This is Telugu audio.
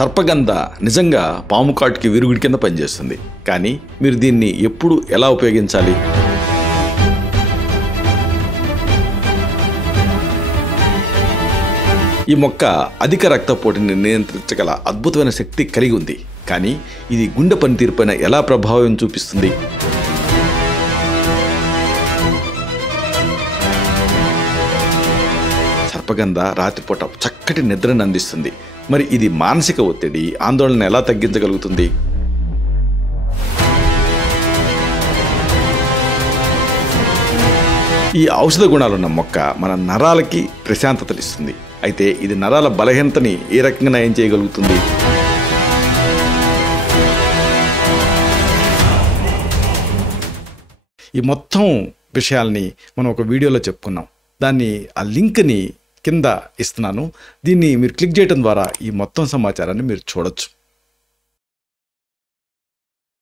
సర్పగంధ నిజంగా పాము కాటుకి విరుగుడి కింద పనిచేస్తుంది. కానీ మీరు దీన్ని ఎప్పుడు ఎలా ఉపయోగించాలి? ఈ మొక్క అధిక రక్తపోటుని నియంత్రించగల అద్భుతమైన శక్తి కలిగి ఉంది. కానీ ఇది గుండె పనితీరుపైన ఎలా ప్రభావం చూపిస్తుంది? సర్పగంధ రాత్రిపూట చక్కటి నిద్రను అందిస్తుంది. మరి ఇది మానసిక ఒత్తిడి, ఆందోళన ఎలా తగ్గించగలుగుతుంది? ఈ ఔషధ గుణాలున్న మొక్క మన నరాలకి ప్రశాంతతనిస్తుంది. అయితే ఇది నరాల బలహీనతని ఏ రకంగా నయం చేయగలుగుతుంది? ఈ మొత్తం విషయాల్ని మనం ఒక వీడియోలో చెప్పుకున్నాం. ఆ లింక్ని కింద ఇస్తున్నాను. దీన్ని మీరు క్లిక్ చేయడం ద్వారా ఈ మొత్తం సమాచారాన్ని మీరు చూడొచ్చు.